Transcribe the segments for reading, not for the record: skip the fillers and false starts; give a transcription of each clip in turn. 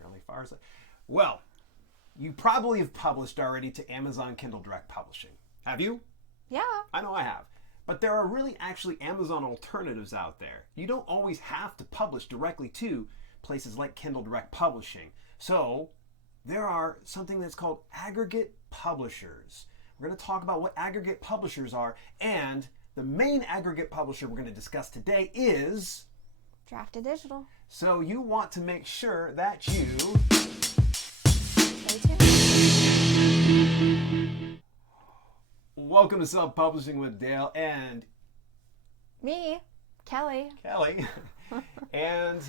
Apparently fires. Well, you probably have published already to Amazon Kindle Direct Publishing. Have you? Yeah. I know I have. But there are really actually Amazon alternatives out there. You don't always have to publish directly to places like Kindle Direct Publishing. So there are something that's called aggregate publishers. We're going to talk about what aggregate publishers are, and the main aggregate publisher we're going to discuss today is Draft2Digital. So you want to make sure that you Stay tuned. Welcome to Self-Publishing with Dale and Me, Kelly. And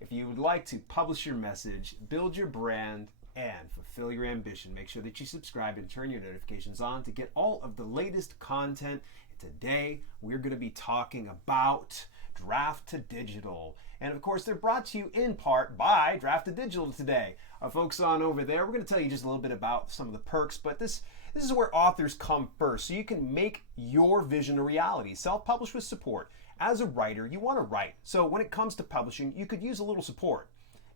if you would like to publish your message, build your brand, and fulfill your ambition, make sure that you subscribe and turn your notifications on to get all of the latest content. Today, we're going to be talking about Draft2Digital. And of course, they're brought to you in part by Draft2Digital today. Our folks on over there, we're going to tell you just a little bit about some of the perks, but this is where authors come first, so you can make your vision a reality. Self-publish with support. As a writer, you want to write. So when it comes to publishing, you could use a little support.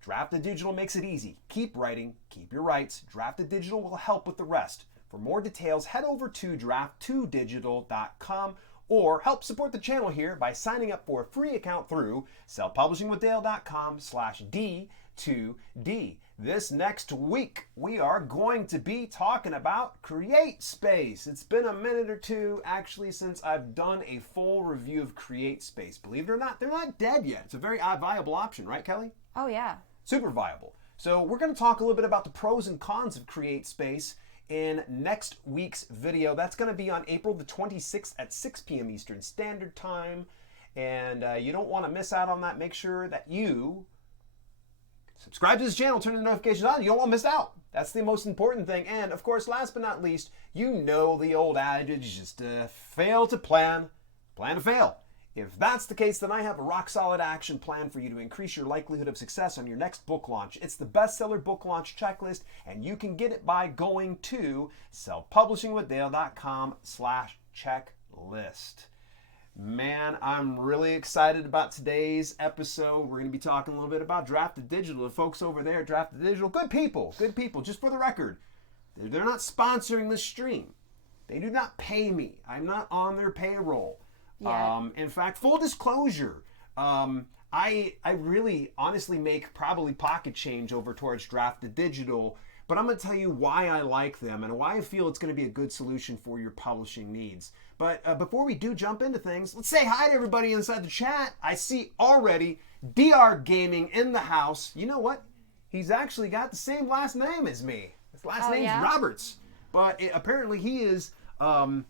Draft2Digital makes it easy. Keep writing, keep your rights. Draft2Digital will help with the rest. For more details, head over to draft2digital.com or help support the channel here by signing up for a free account through selfpublishingwithdale.com/D2D. This next week, we are going to be talking about CreateSpace. It's been a minute or two, actually, since I've done a full review of CreateSpace. Believe it or not, they're not dead yet. It's a very viable option, right, Kelly? Oh, yeah. Super viable. So we're going to talk a little bit about the pros and cons of CreateSpace in next week's video. That's going to be on April the 26th at 6 p.m. Eastern Standard Time. And you don't want to miss out on that. Make sure that you subscribe to this channel, turn the notifications on. You don't want to miss out. That's the most important thing. And of course, last but not least, you know the old adage, just fail to plan, plan to fail. If that's the case, then I have a rock-solid action plan for you to increase your likelihood of success on your next book launch. It's the bestseller book launch checklist, and you can get it by going to selfpublishingwithdale.com/checklist. Man, I'm really excited about today's episode. We're going to be talking a little bit about Draft2Digital. The folks over there at Draft2Digital, good people, just for the record. They're not sponsoring this stream. They do not pay me. I'm not on their payroll. Yeah. In fact, full disclosure, I really honestly make probably pocket change over towards Draft2Digital, but I'm going to tell you why I like them and why I feel it's going to be a good solution for your publishing needs. But before we do jump into things, let's say hi to everybody inside the chat. I see already DR Gaming in the house. You know what? He's actually got the same last name as me. His last name's Roberts. But apparently he is... you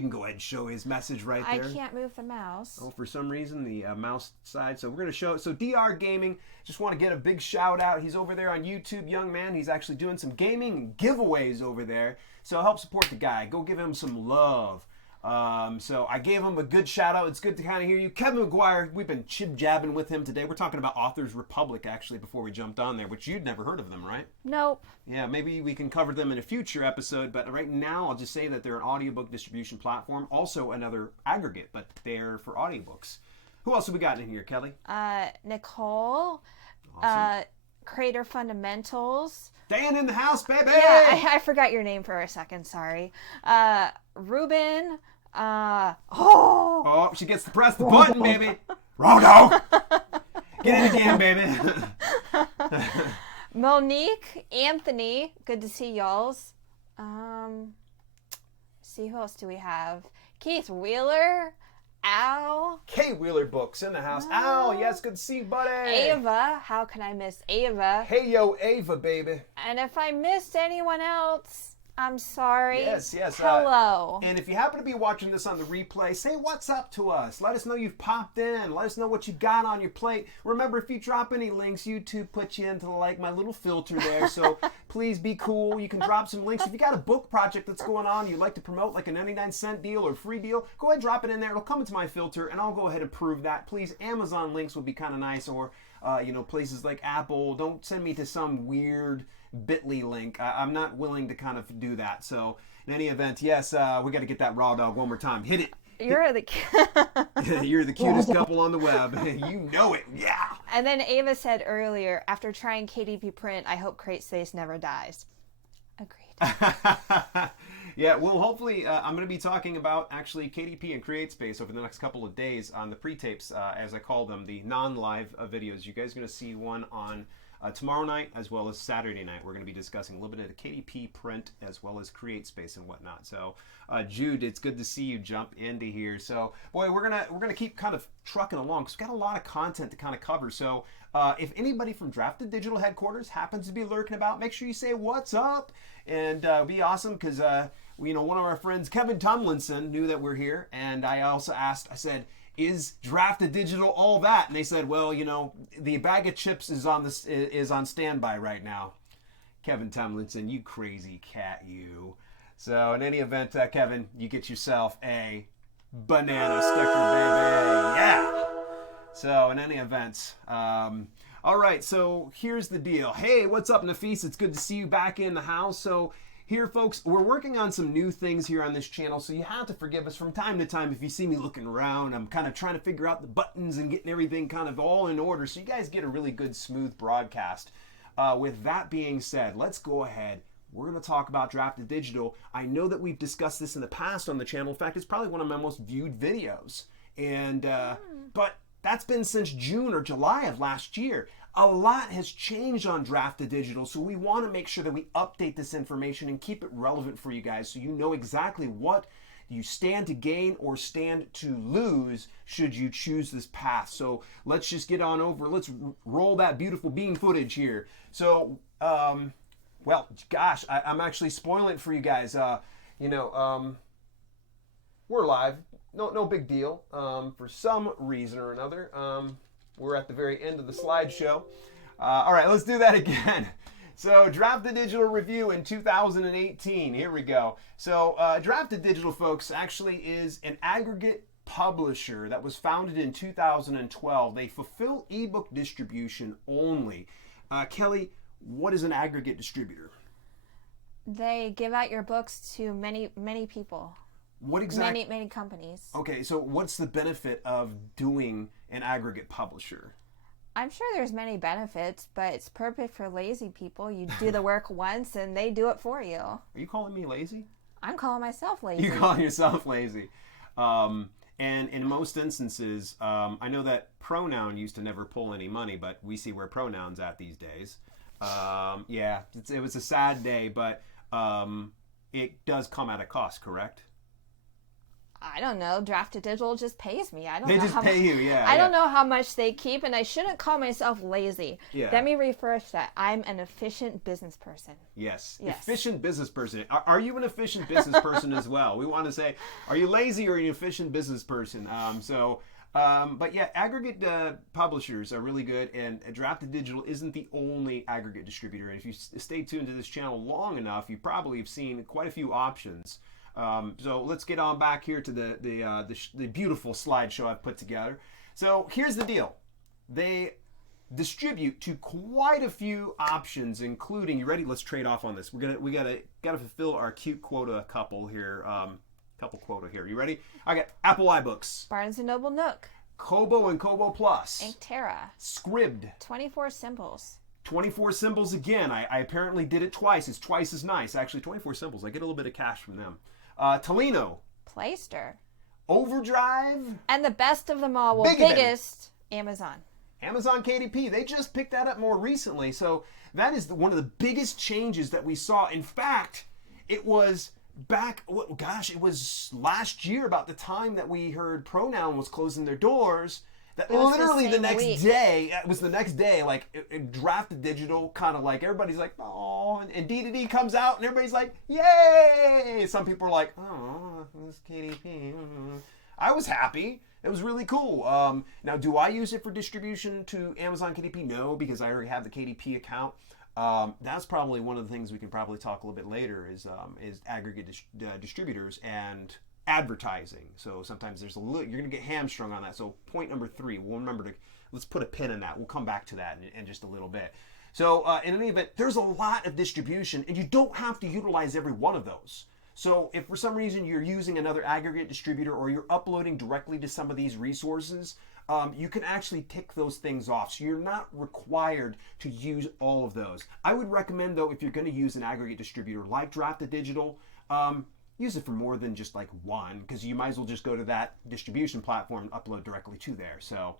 can go ahead and show his message right there. I can't move the mouse. Oh, for some reason, the mouse side. So we're going to show it. So DR Gaming, just want to get a big shout out. He's over there on YouTube, young man. He's actually doing some gaming giveaways over there. So help support the guy. Go give him some love. So I gave him a good shout out. It's good to kind of hear you. Kevin McGuire, we've been jib-jabbing with him today. We're talking about Authors Republic, actually, before we jumped on there, which you'd never heard of them, right? Nope. Yeah, maybe we can cover them in a future episode, but right now I'll just say that they're an audiobook distribution platform, also another aggregate, but they're for audiobooks. Who else have we got in here, Kelly? Nicole. Awesome. Creator Fundamentals. Dan in the house, baby! Yeah, I forgot your name for a second, sorry. Ruben. Oh, she gets to press the button, baby. Wrong dog. Get in again, baby. Monique, Anthony, good to see y'all's. See who else do we have? Keith Wheeler, Al. K Wheeler Books in the house. Al, yes, good to see you, buddy. Ava, how can I miss Ava? Hey, yo, Ava, baby. And if I missed anyone else, I'm sorry. Yes. Hello. And if you happen to be watching this on the replay, say what's up to us. Let us know you've popped in. Let us know what you got on your plate. Remember, if you drop any links, YouTube puts you into my little filter there. So please be cool. You can drop some links. If you got a book project that's going on, you'd like to promote like a 99-cent deal or free deal, go ahead and drop it in there. It'll come into my filter, and I'll go ahead and approve that. Please, Amazon links would be kind of nice, or places like Apple. Don't send me to some weird bit.ly link. I'm not willing to kind of do that. So in any event, yes, we got to get that raw dog one more time. Hit it. You're the You're the cutest couple on the web. You know it. Yeah. And then Ava said earlier, after trying KDP print, I hope Crate Space never dies. Agreed. Yeah, well, hopefully, I'm going to be talking about actually KDP and Create Space over the next couple of days on the pre-tapes, as I call them, the non-live videos. You guys are going to see one on tomorrow night as well as Saturday night. We're going to be discussing a little bit of the KDP print as well as Create Space and whatnot. So, Jude, it's good to see you jump into here. So, boy, we're gonna keep kind of trucking along because we've got a lot of content to kind of cover. So, if anybody from Draft2Digital headquarters happens to be lurking about, make sure you say what's up, and be awesome because one of our friends, Kevin Tumlinson, knew that we're here, and I also asked. I said, is Draft2Digital all that? And they said, well, the bag of chips is on standby right now. Kevin Tumlinson, you crazy cat, you. So in any event, Kevin, you get yourself a banana sticker, baby. Yeah. So in any event, all right. So here's the deal. Hey, what's up, Nafis? It's good to see you back in the house. So here, folks, we're working on some new things here on this channel, so you have to forgive us from time to time if you see me looking around. I'm kind of trying to figure out the buttons and getting everything kind of all in order so you guys get a really good, smooth broadcast. With that being said, let's go ahead. We're going to talk about Draft2Digital. I know that we've discussed this in the past on the channel. In fact, it's probably one of my most viewed videos. And but that's been since June or July of last year. A lot has changed on Draft2Digital, so we want to make sure that we update this information and keep it relevant for you guys so you know exactly what you stand to gain or stand to lose should you choose this path. So let's just get on over. Let's roll that beautiful bean footage here. So, well, gosh, I'm actually spoiling it for you guys. We're live. No big deal. For some reason or another, we're at the very end of the slideshow. All right, let's do that again. So, Draft2Digital review in 2018. Here we go. So, Draft2Digital, folks, actually is an aggregate publisher that was founded in 2012. They fulfill ebook distribution only. Kelly, what is an aggregate distributor? They give out your books to many people. What exactly? Many companies. Okay, so what's the benefit of doing an aggregate publisher? I'm sure there's many benefits, but it's perfect for lazy people. You do the work once and they do it for you. Are you calling me lazy? I'm calling myself lazy. You're calling yourself lazy. And in most instances, I know that Pronoun used to never pull any money, but we see where Pronoun's at these days. Yeah, it was a sad day, but it does come at a cost, correct? I don't know. Draft2Digital just pays me. I don't they know just how pay you, yeah. I don't know how much they keep, and I shouldn't call myself lazy. Yeah. Let me rephrase that. I'm an efficient business person. Yes. Efficient business person. Are you an efficient business person as well? We want to say, are you lazy or an efficient business person? But yeah, aggregate publishers are really good, and Draft2Digital isn't the only aggregate distributor. And if you stay tuned to this channel long enough, you probably have seen quite a few options. So let's get on back here to the beautiful slideshow I've put together. So here's the deal. They distribute to quite a few options, including, you ready? Let's trade off on this. We gotta fulfill our cute quota couple here. Quota here. You ready? I got Apple iBooks, Barnes & Noble Nook, Kobo and Kobo Plus, Inktera, Scribd, 24 Symbols. 24 Symbols again. I apparently did it twice. It's twice as nice. Actually, 24 Symbols. I get a little bit of cash from them. Tolino, Playster, Overdrive, and the best of them all, biggest, Amazon. Amazon KDP. They just picked that up more recently. So that is one of the biggest changes that we saw. In fact, it was it was last year about the time that we heard Pronoun was closing their doors. That literally the next day, it was the next day, like it Draft2Digital, kind of like everybody's like, oh, and D2D comes out and everybody's like, yay! Some people are like, oh, this KDP. I was happy. It was really cool. Now, do I use it for distribution to Amazon KDP? No, because I already have the KDP account. That's probably one of the things we can probably talk a little bit later is aggregate distributors and advertising. So sometimes there's you're going to get hamstrung on that. So point number 3, we'll remember let's put a pin in that. We'll come back to that in just a little bit. So in any event, there's a lot of distribution and you don't have to utilize every one of those. So if for some reason you're using another aggregate distributor or you're uploading directly to some of these resources, you can actually tick those things off. So you're not required to use all of those. I would recommend, though, if you're going to use an aggregate distributor like Draft2Digital, use it for more than just like one, because you might as well just go to that distribution platform and upload directly to there. So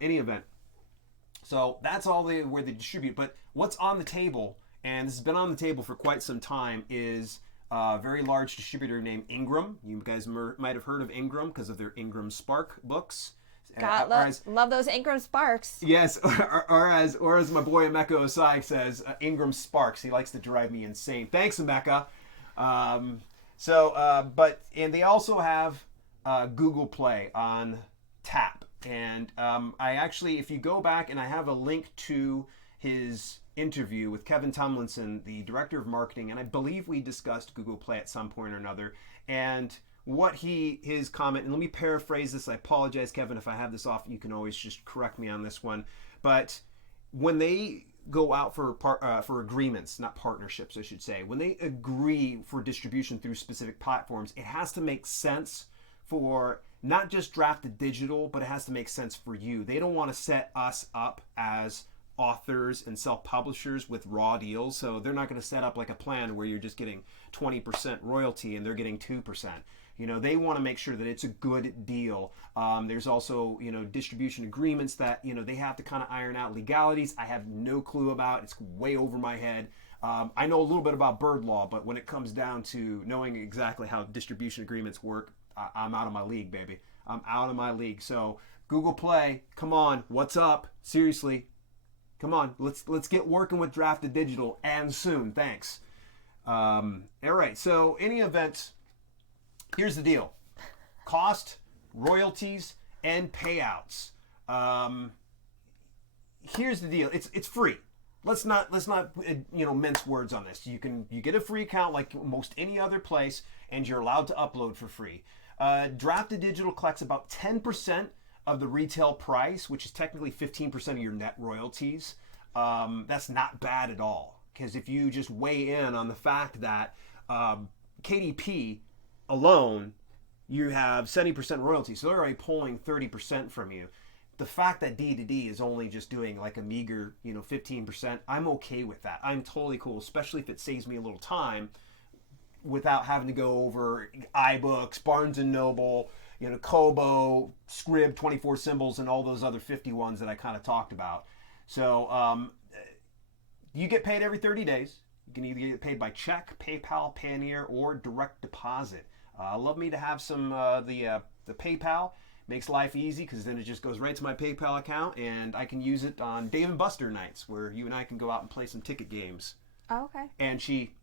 any event. So that's all where they distribute. But what's on the table, and this has been on the table for quite some time, is a very large distributor named Ingram. You guys might have heard of Ingram because of their Ingram Spark books. God, love those Ingram Sparks. Yes, or as my boy Emeka Osai says, Ingram Sparks. He likes to drive me insane. Thanks, Emeka. And they also have Google Play on tap. And I actually, if you go back, and I have a link to his interview with Kevin Tumlinson, the director of marketing, and I believe we discussed Google Play at some point or another. And his comment, and let me paraphrase this. I apologize, Kevin, if I have this off. You can always just correct me on this one. But when they go out for agreements, not partnerships, I should say, when they agree for distribution through specific platforms, it has to make sense for not just Draft2Digital, but it has to make sense for you. They don't want to set us up as authors and self-publishers with raw deals, so they're not going to set up like a plan where you're just getting 20% royalty and they're getting 2%. They want to make sure that it's a good deal. There's also, distribution agreements that, they have to kind of iron out. Legalities, I have no clue about. It's way over my head. I know a little bit about bird law, but when it comes down to knowing exactly how distribution agreements work, I'm out of my league, baby. I'm out of my league. So Google Play, come on, what's up? Seriously, come on, let's get working with Draft2Digital, and soon. Thanks. All right. So any event. Here's the deal: cost, royalties, and payouts. Here's the deal: it's free. Let's not mince words on this. You get a free account like most any other place, and you're allowed to upload for free. Draft2Digital collects about 10% of the retail price, which is technically 15% of your net royalties. That's not bad at all, because if you just weigh in on the fact that KDP alone, you have 70% royalty, so they're already pulling 30% from you. The fact that D2D is only just doing like a meager, 15%, I'm okay with that. I'm totally cool, especially if it saves me a little time without having to go over iBooks, Barnes & Noble, Kobo, Scrib, 24 Symbols, and all those other 50 ones that I kind of talked about. So you get paid every 30 days. You can either get paid by check, PayPal, Payoneer, or direct deposit. Love me to have some the PayPal. Makes life easy, because then it just goes right to my PayPal account, and I can use it on Dave and Buster nights where you and I can go out and play some ticket games. Oh, okay. And she,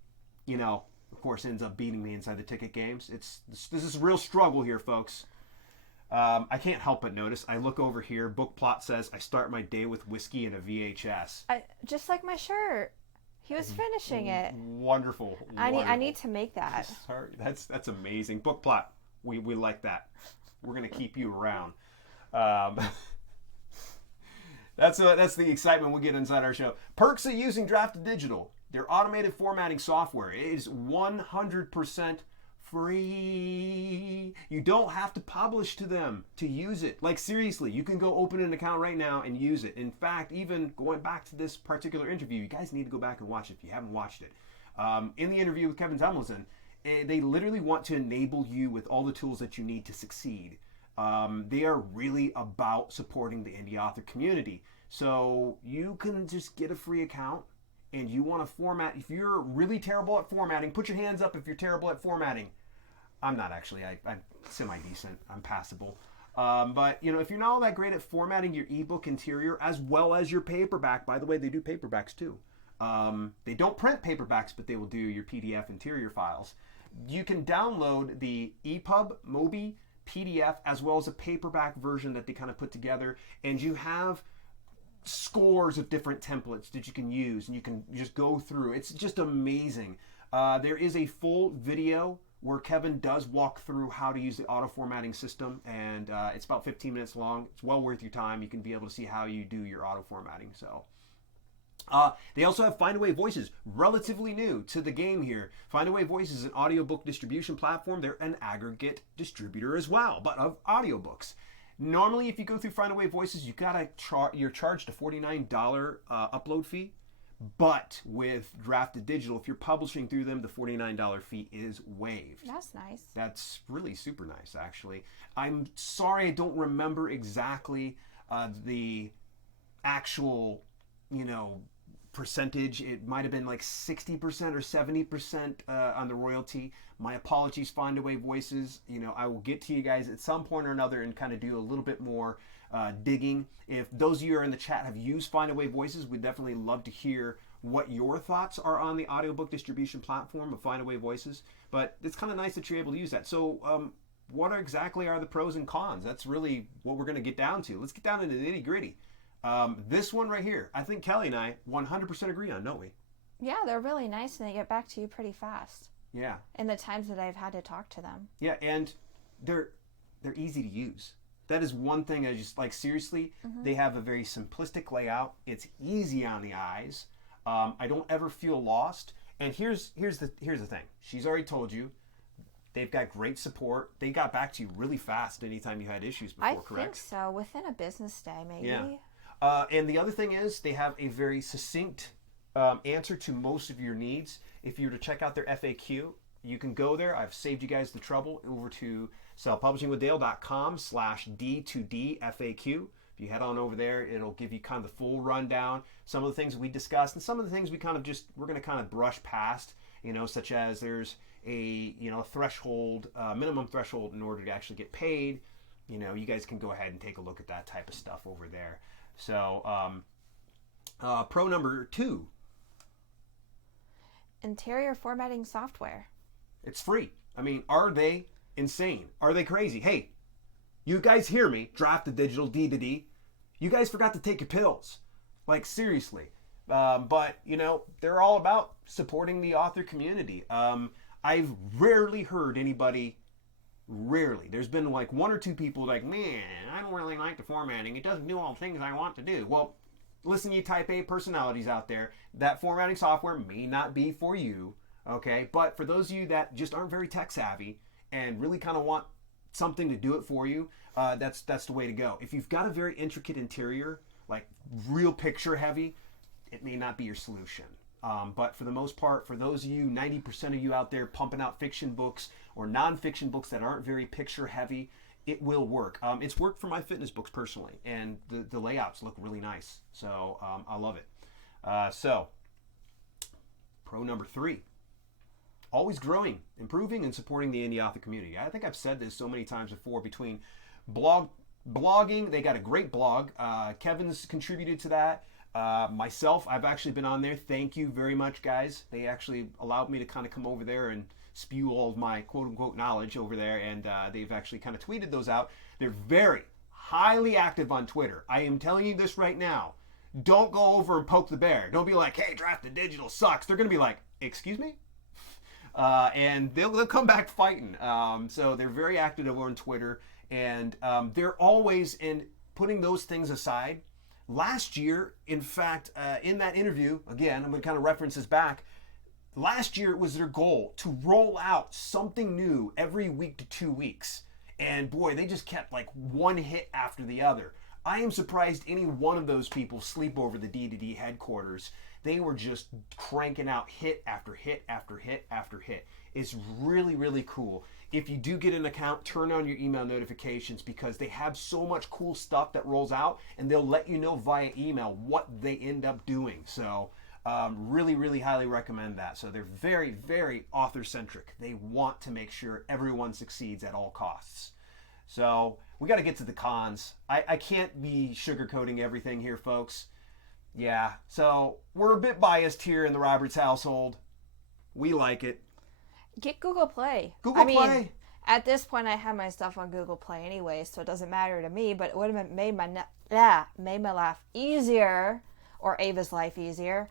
of course, ends up beating me inside the ticket games. This is a real struggle here, folks. I can't help but notice. I look over here. Book plot says I start my day with whiskey and a VHS. Just like my shirt. He was finishing it. Wonderful. I need to make that. Sorry, that's amazing. Book plot. We like that. We're gonna keep you around. That's the excitement we'll get inside our show. Perks of using Draft2Digital. Their automated formatting software. It is 100% free. You don't have to publish to them to use it. Like, seriously, you can go open an account right now and use it. In fact, even going back to this particular interview, you guys need to go back and watch it if you haven't watched it. In the interview with Kevin Tumlinson, they literally want to enable you with all the tools that you need to succeed. They are really about supporting the indie author community. So you can just get a free account, and you want to format. If you're really terrible at formatting, put your hands up if you're terrible at formatting. I'm not actually. I'm semi-decent. I'm passable. But, if you're not all that great at formatting your ebook interior as well as your paperback, by the way, they do paperbacks too. They don't print paperbacks, but they will do your PDF interior files. You can download the EPUB, Mobi, PDF, as well as a paperback version that they kind of put together, and you have scores of different templates that you can use, and you can just go through. It's just amazing. There is a full video where Kevin does walk through how to use the auto formatting system, and it's about 15 minutes long. It's well worth your time. You can be able to see how you do your auto formatting. So They also have Findaway Voices, relatively new to the game here. Findaway Voices is an audiobook distribution platform. They're an aggregate distributor as well, but of audiobooks. Normally, if you go through Findaway Voices, you're charged a $49 upload fee. But with Draft2Digital, if you're publishing through them, the $49 fee is waived. That's nice. That's really super nice, actually. I'm sorry I don't remember exactly the actual, percentage. It might have been like 60% or 70% on the royalty. My apologies, Findaway Voices. I will get to you guys at some point or another and kind of do a little bit more digging. If those of you who are in the chat have used Findaway Voices, we'd definitely love to hear what your thoughts are on the audiobook distribution platform of Findaway Voices. But it's kind of nice that you're able to use that. So what exactly are the pros and cons? That's really what we're going to get down to. Let's get down into the nitty gritty. This one right here, I think Kelly and I 100% agree on, don't we? Yeah, they're really nice and they get back to you pretty fast. Yeah. In the times that I've had to talk to them. Yeah, and they're easy to use. That is one thing I just like, seriously, they have a very simplistic layout. It's easy on the eyes. I don't ever feel lost. And here's the thing. She's already told you they've got great support. They got back to you really fast anytime you had issues before, correct? I think so. Within a business day, maybe. Yeah. And the other thing is they have a very succinct answer to most of your needs. If you were to check out their FAQ, you can go there. I've saved you guys the trouble over to selfpublishingwithdale.com/D2D-FAQ. If you head on over there, it'll give you kind of the full rundown, some of the things we discussed, and some of the things we're going to kind of brush past, such as there's a threshold, minimum threshold in order to actually get paid. You guys can go ahead and take a look at that type of stuff over there. So, pro number 2. Interior formatting software. It's free. I mean, are they insane? Are they crazy? Hey, you guys hear me? Draft2Digital, D2D. You guys forgot to take your pills. Like, seriously. But, they're all about supporting the author community. I've rarely heard anybody, there's been like 1 or 2 people like, man, I don't really like the formatting. It doesn't do all the things I want to do. Well, listen, you type A personalities out there, that formatting software may not be for you, okay? But for those of you that just aren't very tech savvy and really kind of want something to do it for you, that's the way to go. If you've got a very intricate interior, like real picture heavy, it may not be your solution. But for the most part, for those of you, 90% of you out there pumping out fiction books or nonfiction books that aren't very picture heavy, it will work. It's worked for my fitness books personally, and the layouts look really nice. So I love it. So pro number 3, always growing, improving, and supporting the indie author community. I think I've said this so many times before. Between blogging, they got a great blog. Kevin's contributed to that. Myself, I've actually been on there. Thank you very much, guys. They actually allowed me to kind of come over there and spew all of my quote-unquote knowledge over there, and they've actually kind of tweeted those out. They're very highly active on Twitter. I am telling you this right now. Don't go over and poke the bear. Don't be like, hey, Draft2Digital sucks. They're going to be like, excuse me? And they'll come back fighting. So they're very active over on Twitter, and they're always putting those things aside. Last year, in fact, in that interview, again, I'm going to kind of reference this back. Last year, it was their goal to roll out something new every week to 2 weeks. And boy, they just kept like one hit after the other. I am surprised any one of those people sleep over the D2D headquarters. They were just cranking out hit after hit after hit after hit. It's really, really cool. If you do get an account, turn on your email notifications because they have so much cool stuff that rolls out, and they'll let you know via email what they end up doing. So really, really highly recommend that. So they're very, very author-centric. They want to make sure everyone succeeds at all costs. So we got to get to the cons. I can't be sugarcoating everything here, folks. Yeah, so we're a bit biased here in the Roberts household. We like it. Get Google Play. Google Play. Play. At this point, I have my stuff on Google Play anyway, so it doesn't matter to me. But it would have made my life easier, or Ava's life easier,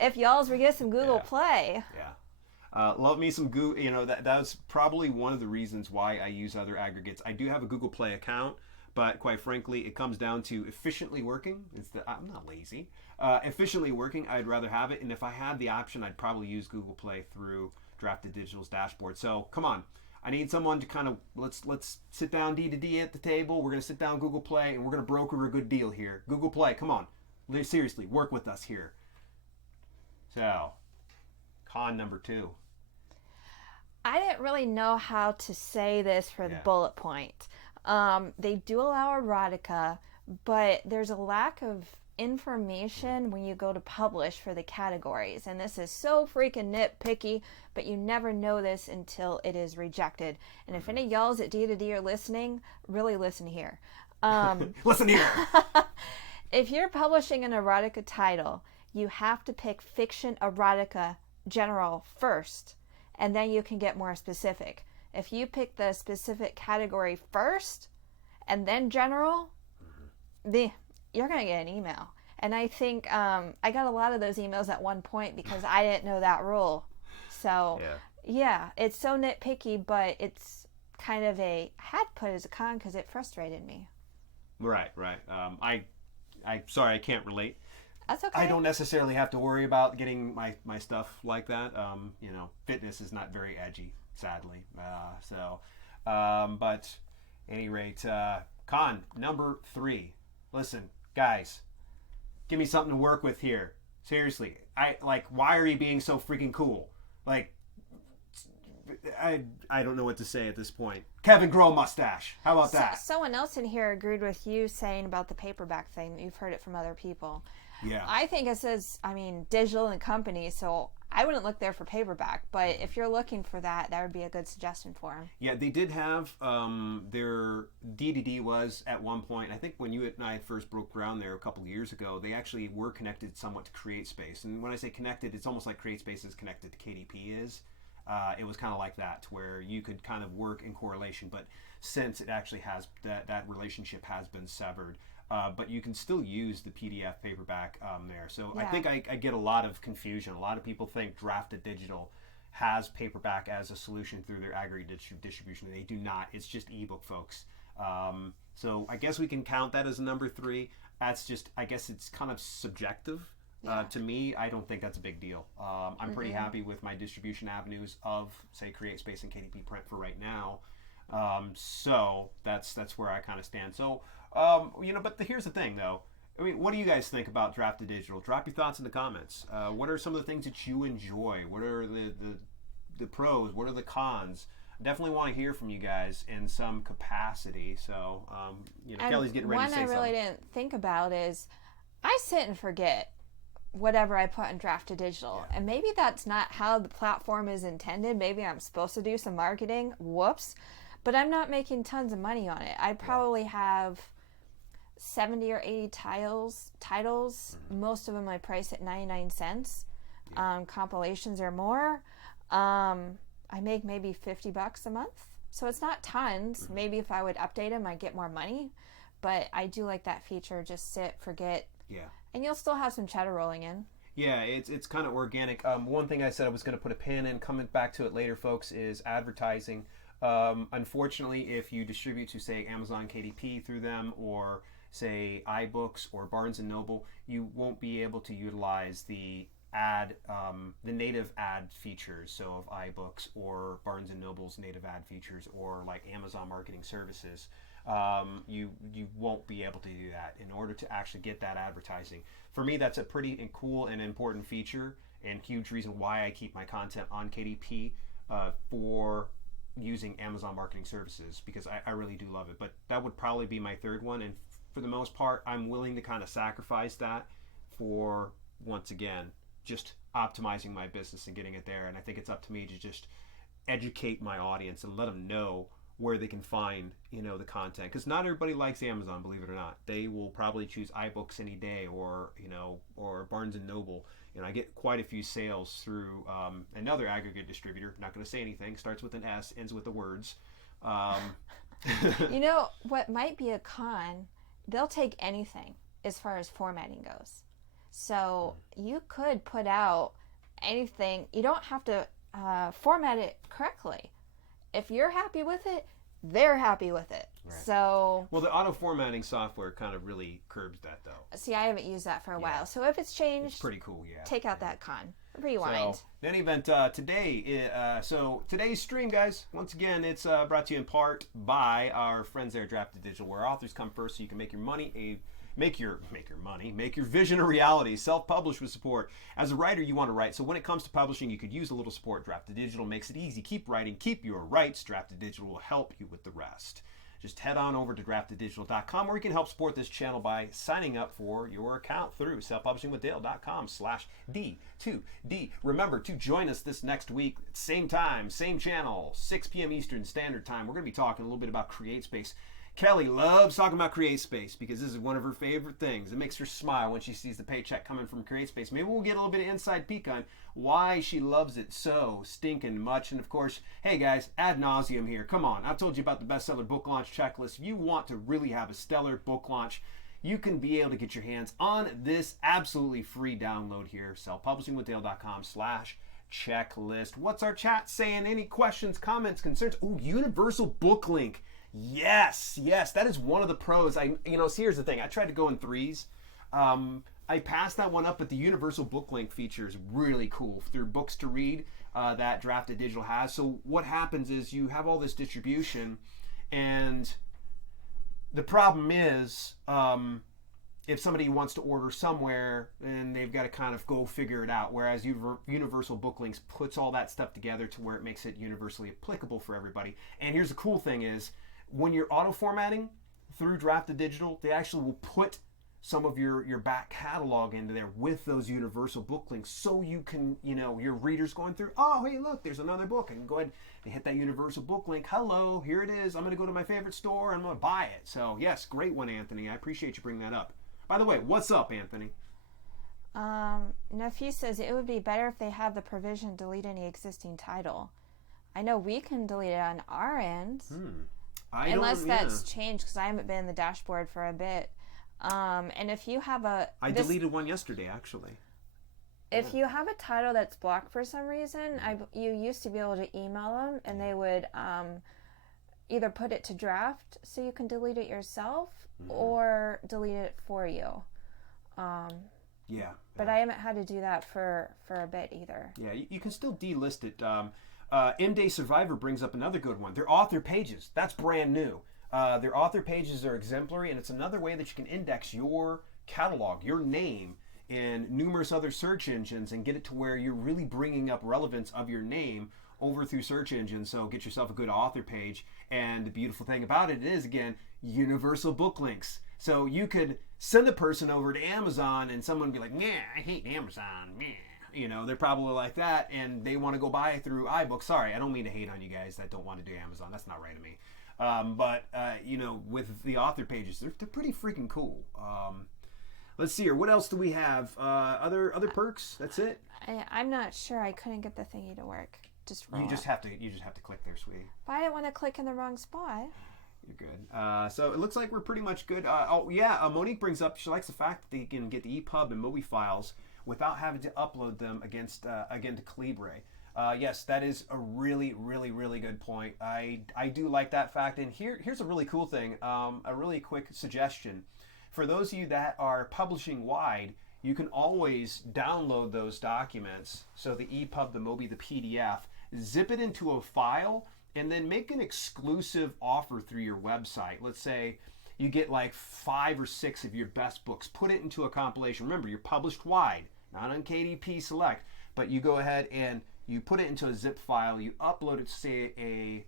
if y'all's were get some Google Play. Yeah. Love me some Google. That's probably one of the reasons why I use other aggregates. I do have a Google Play account, But quite frankly, it comes down to efficiently working. I'm not lazy. Efficiently working, I'd rather have it. And if I had the option, I'd probably use Google Play through Draft2Digital's dashboard. So come on. I need someone to kind of, let's sit down D2D at the table. We're going to sit down Google Play, and we're going to broker a good deal here. Google Play, come on. Seriously, work with us here. So, con number 2. I didn't really know how to say this for the bullet point. They do allow erotica, but there's a lack of information when you go to publish for the categories. And this is so freaking nitpicky, but you never know this until it is rejected. And if any y'alls at D2D are listening, really listen here. Listen here! If you're publishing an erotica title, you have to pick fiction erotica general first, and then you can get more specific. If you pick the specific category first and then general, you're going to get an email. And I think I got a lot of those emails at one point because I didn't know that rule. So, yeah, it's so nitpicky, but it's kind of I had to put it as a con because it frustrated me. Right. I'm sorry, I can't relate. That's okay. I don't necessarily have to worry about getting my stuff like that. Fitness is not very edgy, sadly. But at any rate, con number 3. Listen, guys, give me something to work with here. Seriously, why are you being so freaking cool? I don't know what to say at this point. Kevin, grow a mustache. How about that? Someone else in here agreed with you saying about the paperback thing. You've heard it from other people. Yeah. I think it says, digital and company, so I wouldn't look there for paperback. But if you're looking for that would be a good suggestion for them. Yeah, they did have their D2D was at one point. I think when you and I first broke ground there a couple of years ago, they actually were connected somewhat to CreateSpace. And when I say connected, it's almost like CreateSpace is connected to KDP is. It was kind of like that, where you could kind of work in correlation. But since it actually has that relationship has been severed. But you can still use the PDF paperback there. So I think I get a lot of confusion. A lot of people think Draft2Digital has paperback as a solution through their aggregate distribution. They do not. It's just ebook, folks. So I guess we can count that as a number 3. That's just, I guess it's kind of subjective. To me, I don't think that's a big deal. I'm pretty happy with my distribution avenues of, say, CreateSpace and KDP Print for right now. So that's where I kind of stand. So, but here's the thing, though. What do you guys think about Draft2Digital? Drop your thoughts in the comments. What are some of the things that you enjoy? What are the pros? What are the cons? Definitely want to hear from you guys in some capacity. So, Kelly's getting ready to say something. One I really didn't think about is I sit and forget whatever I put in Draft2Digital. And maybe that's not how the platform is intended. Maybe I'm supposed to do some marketing. Whoops. But I'm not making tons of money on it. I probably have 70 or 80 titles. Most of them I price at 99 cents. Compilations or more. I make maybe $50 a month. So it's not tons. Maybe if I would update them, I'd get more money. But I do like that feature. Just sit, forget. Yeah. And you'll still have some cheddar rolling in. Yeah, it's kind of organic. One thing I said I was going to put a pin in, coming back to it later, folks, is advertising. Unfortunately, if you distribute to, say, Amazon KDP through them, or say iBooks or Barnes & Noble, you won't be able to utilize the native ad features, so of iBooks or Barnes & Noble's native ad features, or like Amazon Marketing Services. You won't be able to do that in order to actually get that advertising. For me, that's a pretty cool and important feature, and huge reason why I keep my content on KDP for using Amazon Marketing Services, because I really do love it. But that would probably be my third one, and for the most part, I'm willing to kind of sacrifice that for, once again, just optimizing my business and getting it there. And I think it's up to me to just educate my audience and let them know where they can find, the content. Because not everybody likes Amazon, believe it or not. They will probably choose iBooks any day, or Barnes & Noble. I get quite a few sales through another aggregate distributor. Not going to say anything. Starts with an S, ends with the words. What might be a con, they'll take anything as far as formatting goes. So you could put out anything. You don't have to format it correctly. If you're happy with it, they're happy with it. Right. So, well, the auto formatting software kind of really curbs that, though. see, I haven't used that for a while. So if it's changed, It's pretty cool. Yeah. take out that con. Rewind. So, in any event, so today's stream, guys, once again, it's brought to you in part by our friends there at Draft2Digital, where authors come first, so you can make your money make your vision a reality. Self-publish with support. As a writer, you want to write. So when it comes to publishing, you could use a little support. Draft2Digital makes it easy. Keep writing. Keep your rights. Draft2Digital will help you with the rest. Just head on over to draft2digital.com, where you can help support this channel by signing up for your account through selfpublishingwithdale.com/D2D. Remember to join us this next week, same time, same channel, 6 p.m. Eastern Standard Time. We're going to be talking a little bit about CreateSpace. Kelly loves talking about CreateSpace because this is one of her favorite things. It makes her smile when she sees the paycheck coming from CreateSpace. Maybe we'll get a little bit of inside peek on why she loves it so stinking much. And of course, hey guys, ad nauseum here. Come on, I've told you about the bestseller book launch checklist. If you want to really have a stellar book launch, you can be able to get your hands on this absolutely free download here. selfpublishingwithdale.com/checklist. What's our chat saying? Any questions, comments, concerns? Ooh, universal book link. Yes, that is one of the pros. So here's the thing. I tried to go in threes. I passed that one up, but the universal book link feature is really cool through Books to Read that Draft2Digital has. So what happens is you have all this distribution, and the problem is if somebody wants to order somewhere, then they've got to kind of go figure it out. Whereas Universal Book Links puts all that stuff together to where it makes it universally applicable for everybody. And here's the cool thing is, when you're auto formatting through Draft2Digital, they actually will put some of your back catalog into there with those universal book links, so you can, your readers going through, oh, hey, look, there's another book. I can go ahead and hit that universal book link. Hello, here it is. I'm going to go to my favorite store and I'm going to buy it. So, yes, great one, Anthony. I appreciate you bringing that up. By the way, what's up, Anthony? Nephew says it would be better if they had the provision to delete any existing title. I know we can delete it on our end. Unless that's changed, because I haven't been in the dashboard for a bit. And if you have I deleted one yesterday, actually. If you have a title that's blocked for some reason, you used to be able to email them, and they would either put it to draft so you can delete it yourself, or delete it for you. But I haven't had to do that for a bit either. Yeah, you can still delist it. M-Day Survivor brings up another good one. Their author pages. That's brand new. Their author pages are exemplary, and it's another way that you can index your catalog, your name, in numerous other search engines and get it to where you're really bringing up relevance of your name over through search engines. So get yourself a good author page. And the beautiful thing about it is, again, universal book links. So you could send a person over to Amazon and someone would be like, "Nah, I hate Amazon, meh." They're probably like that, and they want to go buy it through iBooks. Sorry, I don't mean to hate on you guys that don't want to do Amazon. That's not right of me. But with the author pages, they're pretty freaking cool. Let's see here. What else do we have? Other perks? That's it? I'm not sure. I couldn't get the thingy to work. You just have to click there, sweetie. But I didn't want to click in the wrong spot. You're good. So it looks like we're pretty much good. Monique brings up, she likes the fact that they can get the EPUB and MOBI files without having to upload them again to Calibre. Yes, that is a really, really, really good point. I do like that fact. And here's a really cool thing, a really quick suggestion. For those of you that are publishing wide, you can always download those documents. So the EPUB, the MOBI, the PDF, zip it into a file, and then make an exclusive offer through your website. Let's say you get like 5 or 6 of your best books, put it into a compilation. Remember, you're published wide, not on KDP Select, but you go ahead and you put it into a zip file, you upload it to, say, a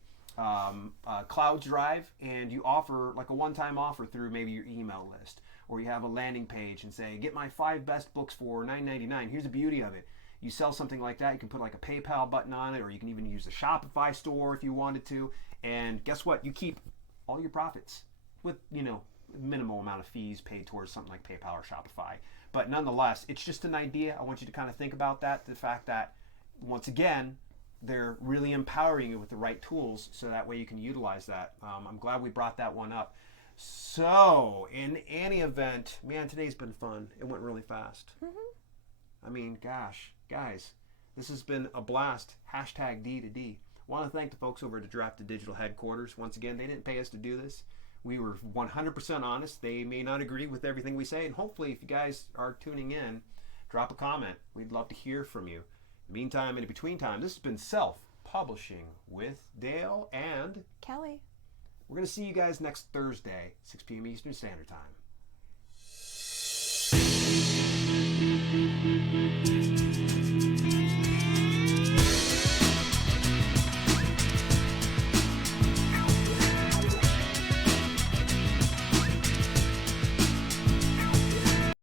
cloud drive, and you offer like a one-time offer through maybe your email list, or you have a landing page and say, get my 5 best books for $9.99. Here's the beauty of it. You sell something like that, you can put like a PayPal button on it, or you can even use the Shopify store if you wanted to. And guess what? You keep all your profits with, minimal amount of fees paid towards something like PayPal or Shopify. But nonetheless, it's just an idea. I want you to kind of think about that. The fact that, once again, they're really empowering you with the right tools, so that way you can utilize that. I'm glad we brought that one up. So, in any event, man, today's been fun. It went really fast. I mean, gosh, guys, this has been a blast. #D2D. want to thank the folks over at the Draft2Digital headquarters. Once again, they didn't pay us to do this. We were 100% honest. They may not agree with everything we say, and hopefully if you guys are tuning in, drop a comment. We'd love to hear from you. In the meantime, and in between time, this has been Self-Publishing with Dale and Kelly. We're going to see you guys next Thursday, 6 p.m. Eastern Standard Time.